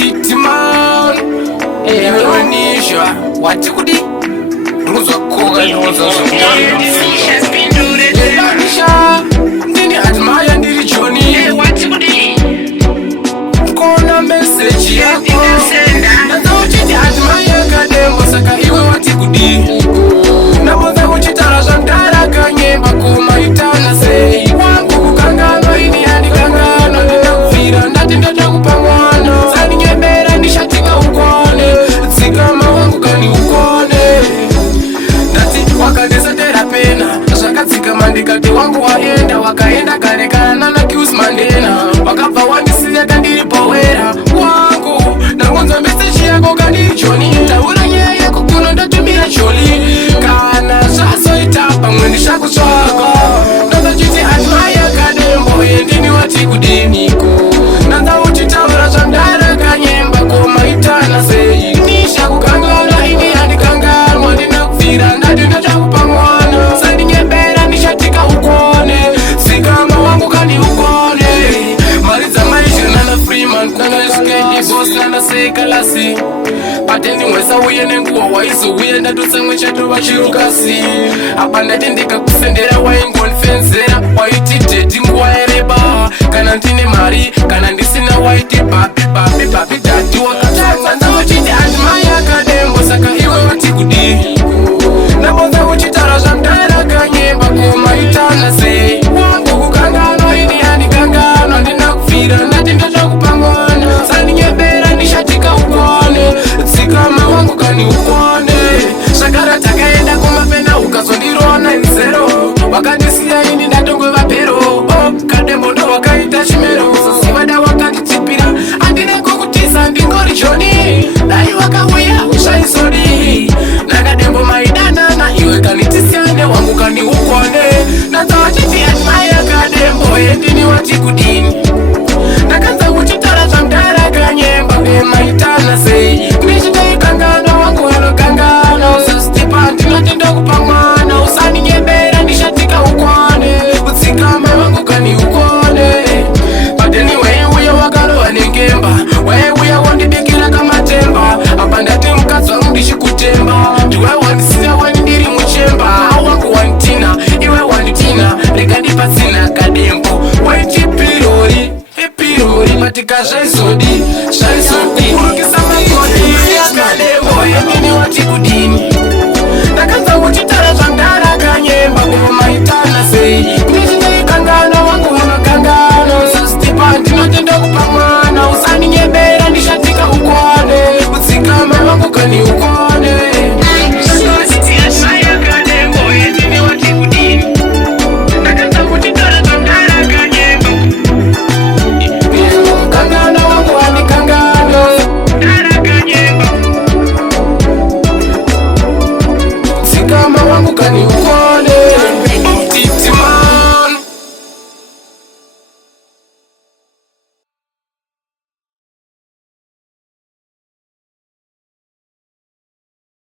titi man eyonisha wati kudi ruzo koga ruzo eyonisha ndini admire ndiri Johnny wati kudi kona message yako nazo uchiti admire kadembo saka iwe wati kudi naboza uchitara zandara kanye bakuma itana sei wangu kukangano ini yani kangano ndakufira ndati ndatakupangwana sani nyembera ndishatika ukone tsikama wangu kani ukone ndati wakadesatera pena zvakatsika mandikati wangu waenda wakaenda karekana na Kius Mandela wakabva wandisiya kandiri powera wangu nangonzwa meseji yako kandiri Johnny taura nyaya yako kuno ndatumira Jolie kana zvazoita pamwe ndishakutsvaka ndazachiti admire kadembo yendini wati kudiniko nanza uchitaura zvandara kanyemba koma itana sei ndishakukangana ini yandikanganwa ndinakufira ndati ndachakupa mwana sandinyembera ndishatika ukone sikama wangu kandi ukone mari dzamaizhena na Freeman kana skedi boss kana sekalasi patendi mwesa uye nenguwa waizouye ndatotsamwe chatova chirukasi apa ndati ndikakusendera waingonfenzera waiti dedi nguwa yareba kana ndine mari kana ndisina waiti babi dati wakatanga ndauchiti admire kadembo saka iwe wati kudi nabonza uchitara zvamdara kanyemba koma itana sei wangu kukangano ini yandikangano ndinakufira ndati ndachakupa mwana sandinyembera ndishatika ukone tsikama wangu kani ukone zvakara takaenda kumapena ukazondirona nzero wakandisiya ini ndatongova pero kadembo ndo wakaita chimero kusasivada wakanditipira andineko kutisa ndingori Johnny dai wakauya ushaisodi nakadembo maidana na iwe kanitisiane wangu kani ukone natawachiti admire kadembo yendini wati kudini ndakanza kuchitara zvamdara kanyemba emaitana sei ndichitaikangano wangu wanokangana usasitipa ndinoti ndokupa mwana usaninyembera ndishatika ukone kutsikama wangu kani ukone pateni weiuya wakarova nengemba weiuya wandibikira kamatemba apa ndati mukadzi wangu ndichikutemba ndiwe wandisiya wani ndiri muchemba wangu wanditina iwe wanditina rekandipatsina kadembo waitipirori matika zvaizodi kurukisa makodi akadembo yendini wati kudini ndakanza uchitara